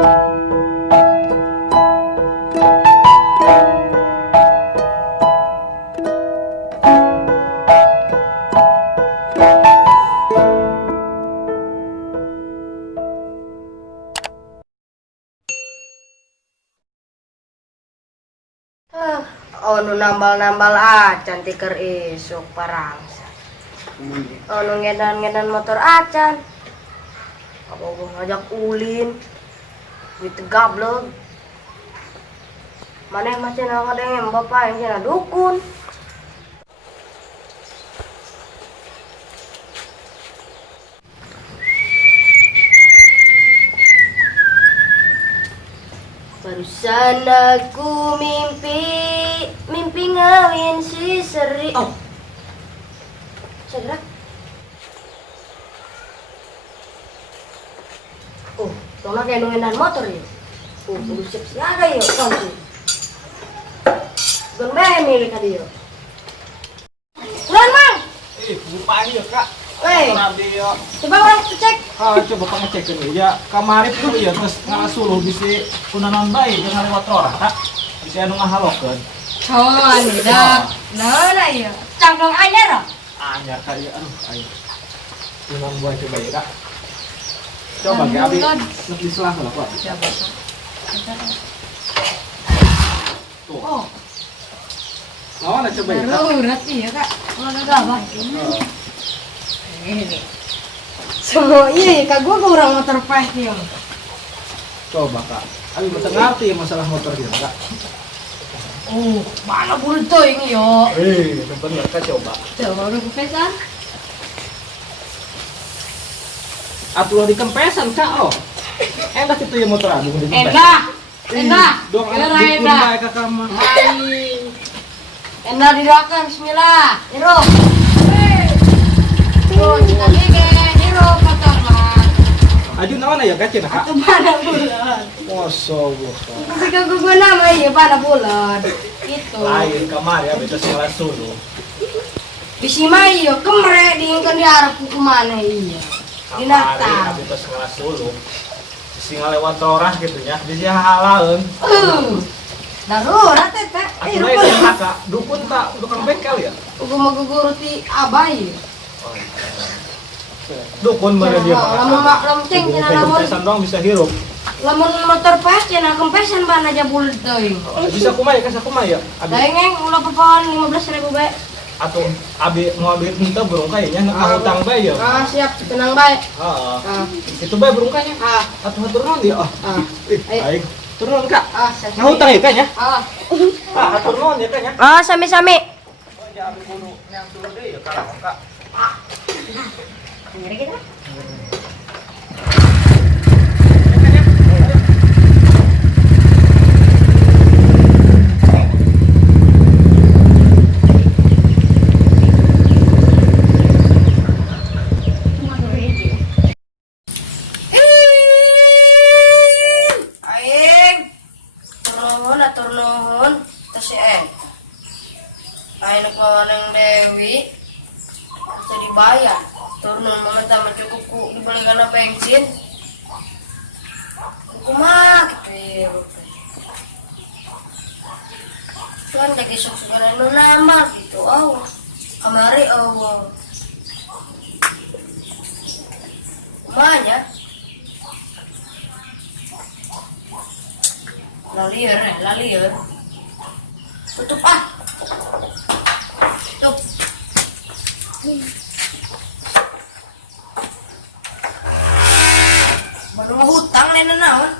Ono nambal-nambal acan tiker isuk parangsa. Ono ngedan-ngedan motor acan. Apa gua ngajak ulin. Gitu gablog. Mana macam ada yang bapak yang kena dukun. Barusan aku mimpi ngawin si Seri. Oh, segera. Oh, tolong kayak nungenan motor ya. Oh, kudu siap-siaga ya, kunci. Gon bae milik dia. Ulan, Mang. Lupa ya, Kak. Coba orang cek. Coba pengecekan ya. Kamari pun ya terus ngasuruh bisa kunanan baik jangan lewat orang, Kak. Bisa anu ngahalokeun. Coan dah. Nah ya. Cangkong anyar. Anyar Kak ya. Aduh, ayo. Tunang buah coba ya, Kak. Coba Kak abi. Lebih selah lah, Pak. Coba. Tuh. Oh. Lawan coba ya, Kak. Darurat ya, Kak. Kalau ada gabah. Ini. Semua iya, Kak gua kurang motor pahit ya. Coba Kak. Abi betul ngerti masalah motor dia, Kak. Oh, mana bulto ini yo. Bener Kak coba. Coba udah kepesan. Atuh dikempesan Kak oh. Enak itu ya motor aduh dikempes. Enak. Dong Enak, anak dukun enak. bae Kakak mah. Enak didoakan, bismillah. Hiro. Tuh, kita gege. Hiro motor mah. Aju naon ya Kak cenah Kak? Itu pada bulan. Moso gua. Tapi kan gua nama iya pada bulan. Itu. Lain kamar ya beda sing sulu. Bisi mah iya kemre diingkeun diarep ku mana iya. Di Natal. Beda sing sulu. Sing lewat torah gitu ya. Di halaeun. Darurat teh. Atuh lain Kak, dukun tak tukang bengkel ya? Gua mau guguru ti abai. Dukun mana dia Lamun ceng cenah lamun kempesan dong bisa hirup. lamun motor pas cenah kempesan ban aja bul teuing. Bisa kumaha ya, kasa kumaha ya? Abi Daengeng ulah papawan 15.000 bae. atau abi mau abi minta burung kayaknya nak utang bae ya. Ah siap tenang bae. Heeh. Ah. Itu bae burung kayaknya. Ah. Atuh hatur nuhun dia. Ah. Baik. Turun Kak. Ah siap. Nah utang ya kayaknya. Ah. Hatur nuhun ya kayaknya. Ah sami-sami. Oh ya abi kudu yang dulu deh ya Kak. Ngeri kita. Atur nuhun terus si Eng. Ayo nak neng Dewi bisa dibayar. Turun mama tambah cukup ku dibeli karena bensin. Kumaha gitu ya. Kan lagi suka-suka nu nambah gitu. Oh, kamari Allah. Kumanya? Lalier. Tutup ah. Tutup. Baru mau hutang nenek naon.